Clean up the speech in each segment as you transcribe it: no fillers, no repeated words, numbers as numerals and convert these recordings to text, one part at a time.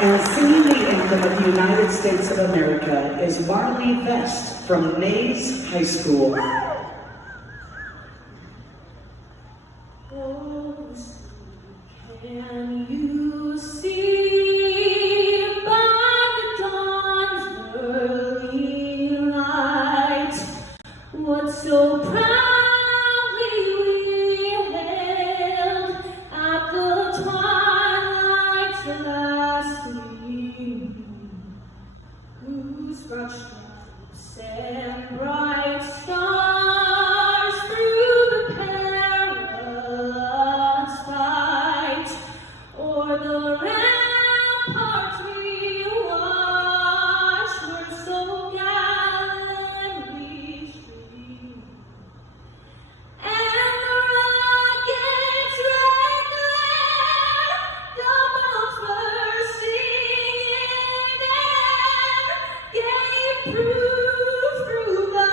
And singing the anthem of the United States of America is Marley Vest from Nays High School. Oh, can you see by the dawn's early light what so proudly we hailed at the twilight's last gleam, whose broad stripes and bright stars through the perilous fight o'er the ramparts we watched were so gallantly streamed. And the rocket's red glare, the bombs bursting in air, gave proof through the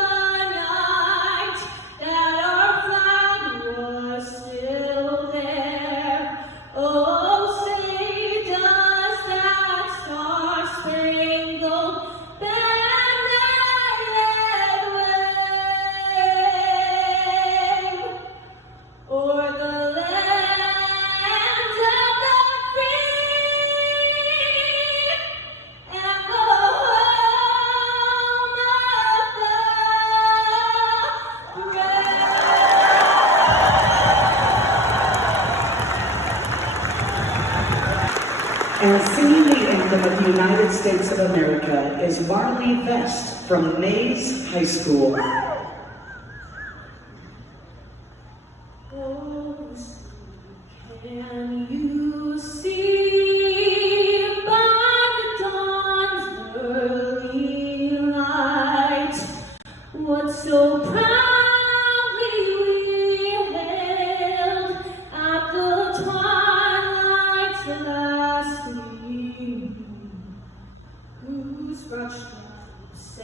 night that our flag was still there. Oh, say does that star-spangled banner wave o'er the land of the free and the home of the And singing the anthem of the United States of America is Marley Vest from Nays High School. Oh, can you see by the dawn's early light what so proudly we hailed at the twilight's last gleam, whose broad stripes